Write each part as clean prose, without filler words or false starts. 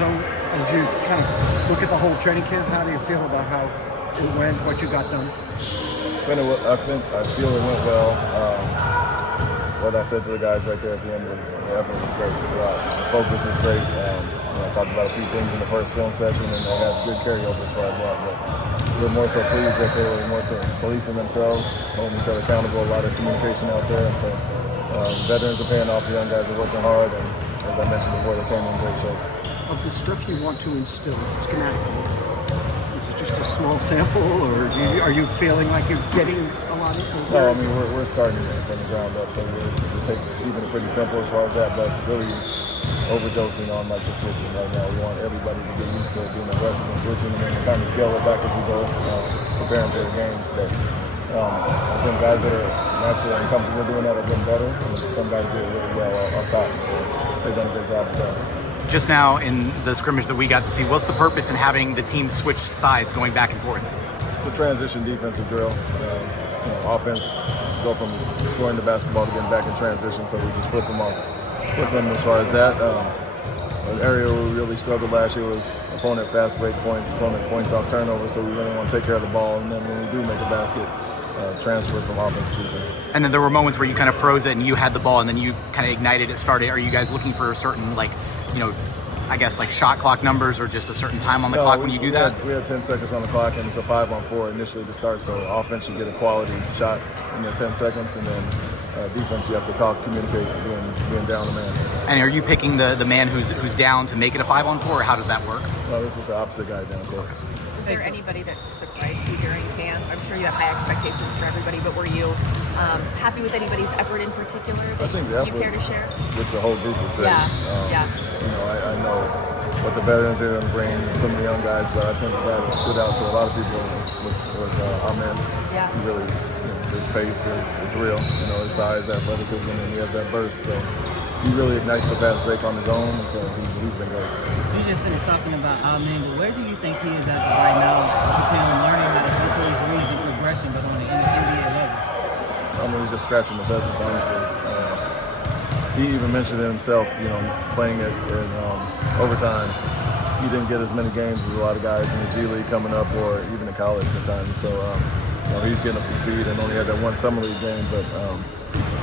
So as you kind of look at the whole training camp, how do you feel about how it went, what you got done? I feel it went well. What I said to the guys right there at the end was the effort was great. The focus was great. I talked about a few things in the first film session, and they had good carryover as far as that. But we were more so pleased that they were more so policing themselves, holding each other accountable. A lot of communication out there, and so veterans are paying off. The young guys are working hard, and as I mentioned before, they came in great shape. Of the stuff you want to instill schematically, is it just a small sample, or are you feeling like you're getting a lot of it? No, I mean, we're starting from the ground up, so we're keeping it pretty simple as far as that, but really overdosing on like the switching right now. We want everybody to get used to being aggressive and switching, and then kind of scale it back as we go, preparing for the games. But I think guys that are naturally and comfortable doing that are getting better, and some guys do it really well off top, so they've done a great job of that. Just now in the scrimmage that we got to see, what's the purpose in having the team switch sides going back and forth? It's a transition defensive drill. Offense go from scoring the basketball to getting back in transition, so we just flip them as far as that. An area where we really struggled last year was opponent fast break points, opponent points off turnover, so we really want to take care of the ball, and then when we do make a basket, transfer from offense to defense. And then there were moments where you kind of froze it and you had the ball and then you kind of ignited it, started. Are you guys looking for a certain, I guess shot clock numbers or just a certain time on the clock when you do that? We had 10 seconds on the clock, and it's a 5-on-4 initially to start, so offense should get a quality shot in the 10 seconds, and then defense you have to talk, communicate, being down the man. And are you picking the man who's down to make it a 5-on-4, or how does that work? Well, this was the opposite guy down court. Was there anybody that surprised you during camp? I'm sure you have high expectations for everybody, but were you happy with anybody's effort in particular that I think the effort you care to share? with the whole group is great. Yeah. I know what the veterans are going to bring, some of the young guys, but I think the guy that stood out to a lot of people was Ime. Yeah. He really, his pace is real. His size, athleticism, and he has that burst. So he really ignites the fast break on his own, and so he's been great. You just finished talking about Ime, but where do you think he is as of right now? You feel him learning how to go through his reads and progression, but on the NBA level? I mean, he's just scratching the surface, honestly. He even mentioned it himself, playing it in overtime. He didn't get as many games as a lot of guys in the G League coming up, or even in college at times. So, he's getting up to speed and only had that one summer league game, but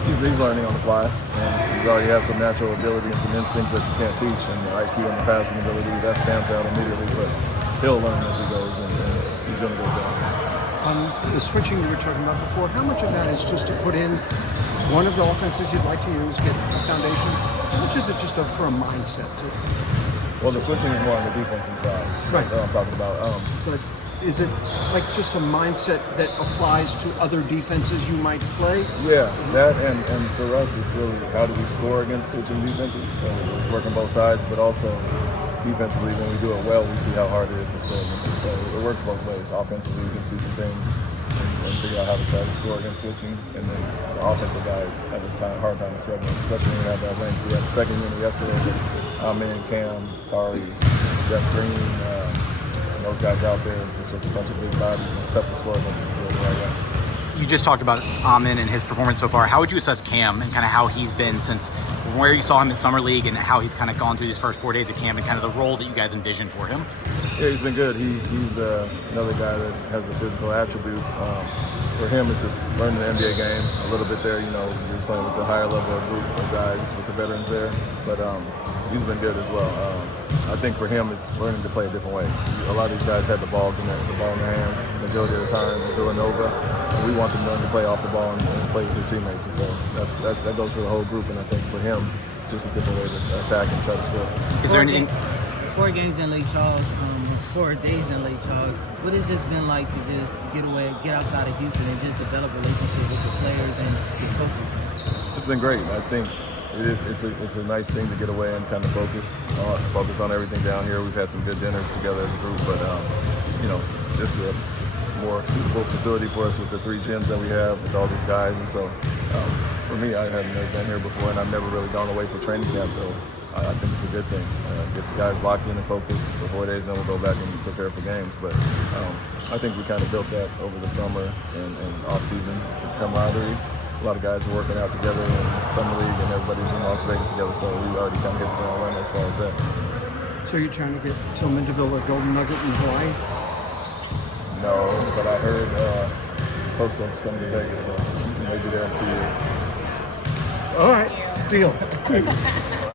he's learning on the fly. And he already has some natural ability and some instincts that you can't teach, and the IQ and the passing ability, that stands out immediately, but he'll learn as he goes, and he's going to go down. The switching you were talking about before, how much of that is just to put in one of the offenses you'd like to use, get a foundation? How much is it just for a mindset too? Well, the switching is more on the defensive side. Right. That I'm talking about. But is it like just a mindset that applies to other defenses you might play? Yeah, that and for us, it's really how do we score against switching defenses? So it's working both sides, but also defensively, when we do it well, we see how hard it is to score against it. So it works both ways. Offensively, we can see some things and figure out how to try to score against switching, and then the offensive guys have this hard time struggling, especially when we have that length. We had the second unit yesterday with Amin, Cam, Tari, Jeff Green, and those guys out there. It's just a bunch of big bodies, and it's tough to score against them right now. You just talked about Amin and his performance so far. How would you assess Cam and kind of how he's been since where you saw him in Summer League and how he's kind of gone through these first 4 days of camp and kind of the role that you guys envisioned for him? Yeah, he's been good. He's another guy that has the physical attributes. For him, it's just learning the NBA game a little bit there. You're playing with the higher level of group of guys with the veterans there. But he's been good as well. I think for him, it's learning to play a different way. A lot of these guys had the ball in their hands the majority of the time with Villanova. And we want them to learn to play off the ball and play with their teammates. And so that goes for the whole group. And I think for him, it's just a different way to attack and try to score. Is there anything? 4 games in Lake Charles, 4 days in Lake Charles. What has this been like to just get away, get outside of Houston, and just develop a relationship with your players and your coaches? It's been great. I think it's a nice thing to get away and kind of focus on everything down here. We've had some good dinners together as a group, but this is a more suitable facility for us with the 3 gyms that we have with all these guys. And so for me, I have never been here before, and I've never really gone away for training camp, so I think it's a good thing. Gets guys locked in and focused for 4 days, and then we'll go back and prepare for games. But I think we kind of built that over the summer and off-season with camaraderie. A lot of guys were working out together in Summer League, and everybody was in Las Vegas together, so we already kind of hit the ground running as far as that. So you're trying to get Tillman to build a golden nugget in Hawaii? No, but I heard Coach Oak's coming to Vegas, so maybe there in a few years. All right, deal.